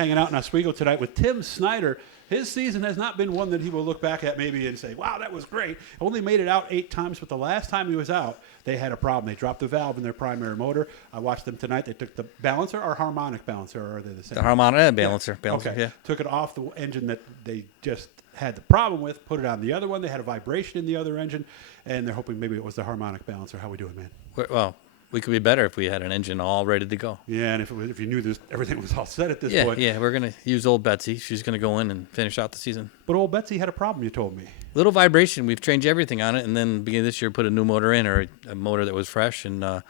hanging out in Oswego tonight with Tim Snyder. His season has not been one that he will look back at maybe and say, wow, that was great. Only made it out 8 times, but the last time he was out, they had a problem. They dropped the valve in their primary motor. I watched them tonight. They took the balancer or harmonic balancer, or are they the same? The harmonic balancer. Yeah. Balancer, okay. yeah. Took it off the engine that they just had the problem with, put it on the other one. They had a vibration in the other engine, and they're hoping maybe it was the harmonic balancer. How we doing, man? Well, we could be better if we had an engine all ready to go. Yeah, and if you knew everything was all set at this point. Yeah, we're going to use old Betsy. She's going to go in and finish out the season. But old Betsy had a problem, you told me. Little vibration. We've changed everything on it, and then beginning of this year put a new motor in, or a motor that was fresh, and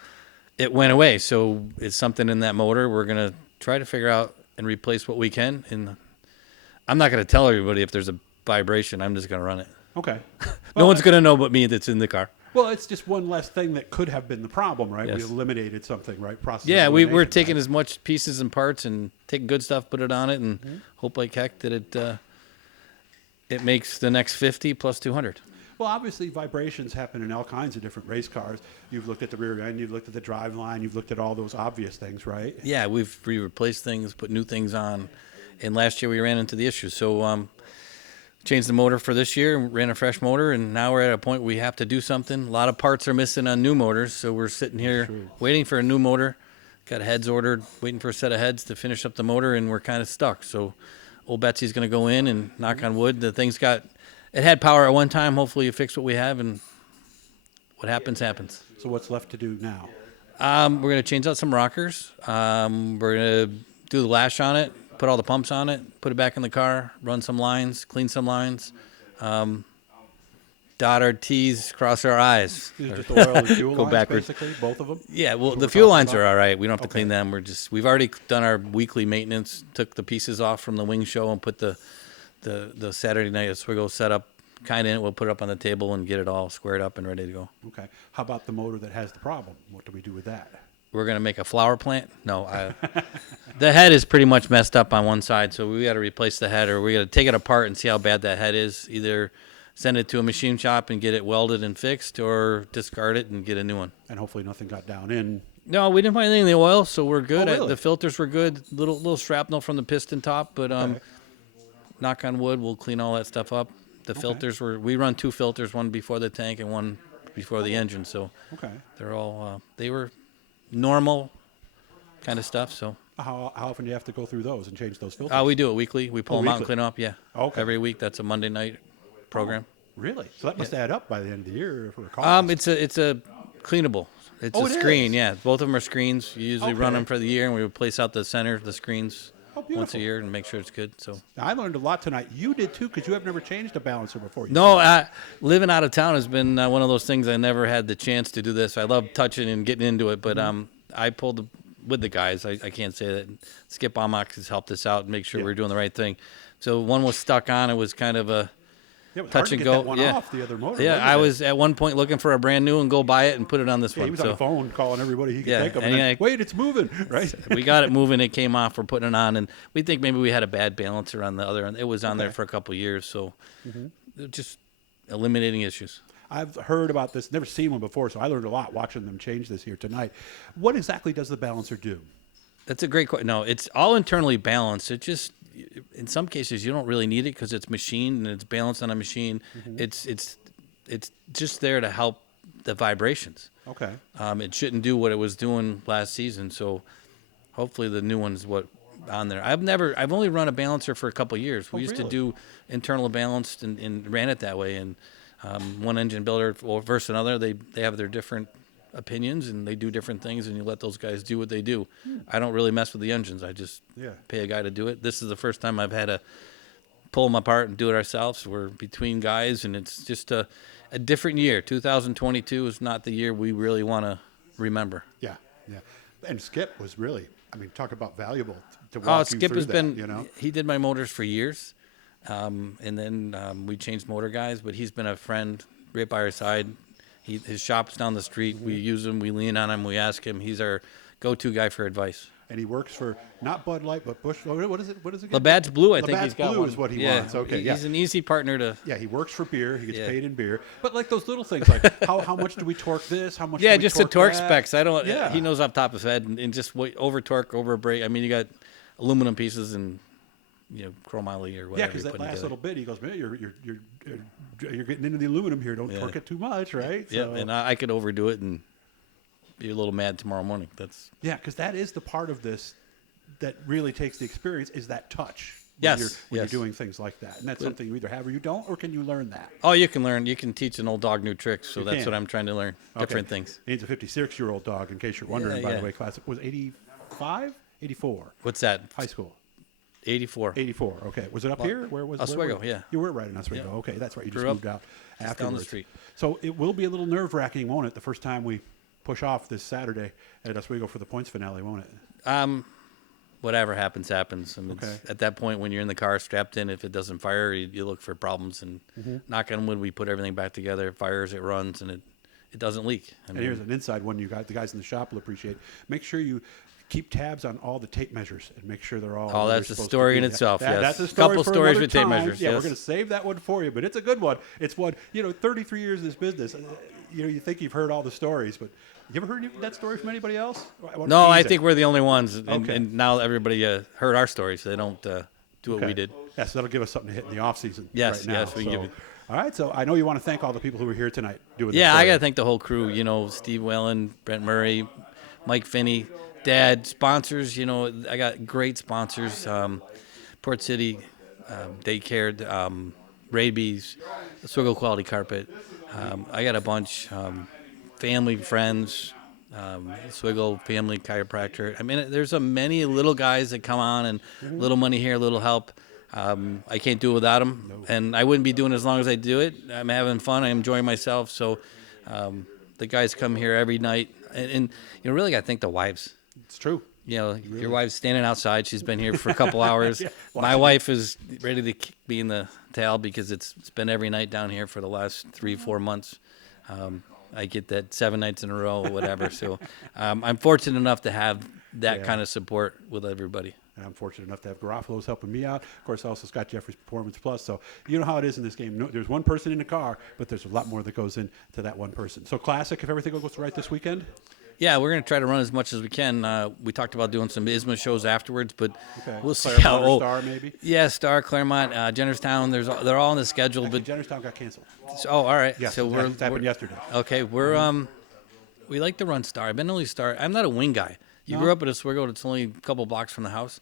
it went away. So it's something in that motor. We're going to try to figure out and replace what we can. And I'm not going to tell everybody if there's a vibration. I'm just going to run it. Okay. No one's going to know but me that's in the car. Well, it's just one less thing that could have been the problem, right? Yes. We eliminated something, right? Process. Yeah, we're taking as much pieces and parts and taking good stuff, put it on it, and hope like heck that it makes the next 50 plus 200. Well, obviously, vibrations happen in all kinds of different race cars. You've looked at the rear end, you've looked at the drive line, you've looked at all those obvious things, right? Yeah, we've replaced things, put new things on, and last year we ran into the issue. So changed the motor for this year and ran a fresh motor, and now we're at a point we have to do something. A lot of parts are missing on new motors, so we're sitting here waiting for a new motor. Got heads ordered, waiting for a set of heads to finish up the motor, and we're kind of stuck. So old Betsy's going to go in and knock on wood. The thing's it had power at one time. Hopefully you fix what we have, and what happens, happens. So what's left to do now? We're going to change out some rockers. We're going to do the lash on it, put all the pumps on it, put it back in the car, run some lines, clean some lines, dot our T's, cross our I's. Just oil and fuel Go lines, backwards. basically, both of them? Yeah, well, the fuel lines are all right. We don't have to clean them. We've already done our weekly maintenance, took the pieces off from the wing show and put the Saturday night Oswego setup kind of in it. We'll put it up on the table and get it all squared up and ready to go. Okay. How about the motor that has the problem? What do we do with that? We're going to make a flower plant? No. The head is pretty much messed up on one side, so we got to replace the head, or we got to take it apart and see how bad that head is. Either send it to a machine shop and get it welded and fixed, or discard it and get a new one. And hopefully nothing got down in. No, we didn't find anything in the oil, so we're good. Oh, really? The filters were good. Little shrapnel from the piston top, but knock on wood, we'll clean all that stuff up. The filters we run 2 filters, one before the tank and one before the engine, so they're all they were normal kind of stuff. So how often do you have to go through those and change those filters? we do it weekly. We pull them out and clean them up. Yeah. Okay. Every week. That's a Monday night program. Really? So that must add up by the end of the year for a cost. It's a cleanable. It's a screen. Is? Yeah. Both of them are screens. You usually run them for the year, and we replace out the center, the screens once a year, and make sure it's good. So I learned a lot tonight. You did too, because you have never changed a balancer before. Living out of town has been one of those things. I never had the chance to do this. I love touching and getting into it, but I pulled with the guys. I can't say that. Skip Almox has helped us out and make sure we're doing the right thing. So one was stuck on. It was kind of a touch and go. Off the other motor. Yeah, I was at one point looking for a brand new and go buy it and put it on this one. He was on the phone calling everybody he could think of. And then, wait, it's moving, right? We got it moving. It came off. We're putting it on, and we think maybe we had a bad balancer on the other end. It was on there for a couple of years, so just eliminating issues. I've heard about this, never seen one before, so I learned a lot watching them change this here tonight. What exactly does the balancer do? That's a great question. No, it's all internally balanced. It just, in some cases, you don't really need it because it's machined and it's balanced on a machine. It's just there to help the vibrations. Okay. It shouldn't do what it was doing last season, so hopefully the new one's what on there. I've only run a balancer for a couple of years. We used to do internal balanced and ran it that way, and one engine builder versus another, they have their different opinions and they do different things, and you let those guys do what they do. I don't really mess with the engines. I just pay a guy to do it. This is the first time I've had to pull them apart and do it ourselves. We're between guys, and it's just a different year. 2022 is not the year we really want to remember. Yeah. And Skip was really, talk about valuable to walk you Skip through has that, been, he did my motors for years. And then we changed motor guys, but he's been a friend right by our side. His shop's down the street. We use him. We lean on him. We ask him. He's our go-to guy for advice. And he works for not Bud Light, but Busch. What is it? Labatt's Blue, I think he's got Blue one. is what he wants. Okay, He's an easy partner to. Yeah, he works for beer. He gets paid in beer. But like those little things, like how much do we torque this? How much? Yeah, do we just torque the torque that? specs. I don't. Yeah. He knows off top of his head and just over torque, over brake. You got aluminum pieces and chromoly or whatever. Yeah, because that last little bit, he goes, man, you're getting into the aluminum here. Don't torque it too much, right? Yeah, So, and I could overdo it and be a little mad tomorrow morning. because that is the part of this that really takes the experience is that touch. Yes, when you're doing things like that, and that's something you either have or you don't, or can you learn that? Oh, you can learn. You can teach an old dog new tricks. So that's can. what I'm trying to learn. Different things. He's a 56-year-old dog, in case you're wondering. By the way, class was 85, 84. What's that? High school. 84. 84. Okay. Was it up here? Where was Oswego? where Yeah. You were right in Oswego. Yeah. Okay, that's right. You just moved out afterwards. Down the street. So it will be a little nerve-wracking, won't it? The first time we push off this Saturday at Oswego for the points finale, won't it? Whatever happens, happens. I mean, Okay. At that point, when you're in the car strapped in, if it doesn't fire, you look for problems. And knock on wood, we put everything back together. It fires, it runs, and it doesn't leak. And here's an inside one the guys in the shop will appreciate. Make sure you keep tabs on all the tape measures and make sure they're all. Oh, that's a story in itself. Yes, that's a story couple for stories another with tape time. measures. Yeah, yes. we're going to save that one for you, but it's a good one. It's one 33 years in this business. You think you've heard all the stories, but you ever heard that story from anybody else? No, I think we're the only ones, and, Okay. and now everybody heard our stories. So they don't do what we did. Yeah, so that'll give us something to hit in the off season. Yes, right now. yes, we can give it. All right, so I know you want to thank all the people who were here tonight doing this. Yeah, I story. got to thank the whole crew. Steve Whalen, Brent Murray, Mike Finney, Dad, sponsors. I got great sponsors. Port City, Daycare, Rabies, Oswego Quality Carpet. I got a bunch. Family, friends, Oswego Family Chiropractor. I mean, there's many little guys that come on and little money here, little help. I can't do it without them, and I wouldn't be doing it as long as I do it. I'm having fun. I'm enjoying myself. So the guys come here every night, and really got to thank the wives. It's true. Your wife's standing outside. She's been here for a couple hours. My wife is ready to kick me in the tail because it's been every night down here for the last 3-4 months. I get that 7 nights in a row or whatever. So I'm fortunate enough to have that kind of support with everybody. And I'm fortunate enough to have Garofalo's helping me out. Of course, also Scott Jeffrey's Performance Plus. So you know how it is in this game. No, there's one person in the car, but there's a lot more that goes into that one person. So Classic, if everything goes right this weekend? Yeah, we're going to try to run as much as we can. We talked about doing some ISMA shows afterwards, but we'll see Claremont how. or Star, maybe? Yeah, Star, Claremont, Jennerstown. They're all on the schedule. Actually, But Jennerstown got canceled. all right. Yes, So it happened yesterday. Okay, we like to run Star. I've been only Star. I'm not a wing guy. You grew up at Oswego. It's only a couple blocks from the house.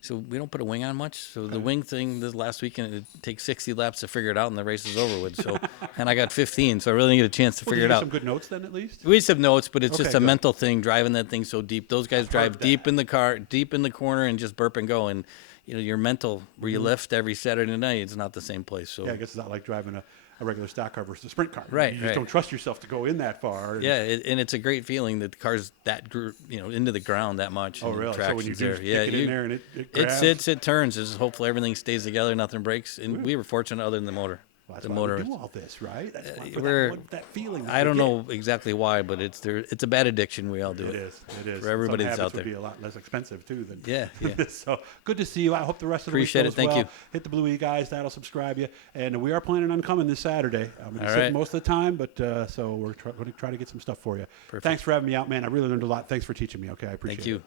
So we don't put a wing on much. So the wing thing this last weekend, it takes 60 laps to figure it out, and the race is over with. So, and I got 15, so I really didn't get a chance to figure it out. Some good notes then, at least? We have notes, but it's just a good. mental thing, driving that thing so deep. Those guys drive deep in the car, deep in the corner, and just burp and go. And, your mental, where you lift every Saturday night, it's not the same place. So Yeah, I guess it's not like driving a regular stock car versus a sprint car. Right, You just don't trust yourself to go in that far. Yeah, and it's a great feeling that the car's that into the ground that much. Oh, and really? So when you do there. stick Yeah, it in there and it it grabs? sits, it turns. It's hopefully everything stays together, nothing breaks. And we were fortunate, other than the motor. Well, that's the why motor. we do all this, right? That's why, for we're- that feeling. that I we don't get. know exactly why, but it's a bad addiction. We all do it. It is. For everybody Some that's habits out there. would be a lot less expensive too than. Yeah. So good to see you. I hope the rest of the Appreciate week it. goes Thank well. you. Hit the Blue E guys. That'll subscribe you. And we are planning on coming this Saturday. I'm going to All sit right. most of the time, but so we're going to try to get some stuff for you. Perfect. Thanks for having me out, man. I really learned a lot. Thanks for teaching me. Okay, I appreciate Thank you. it.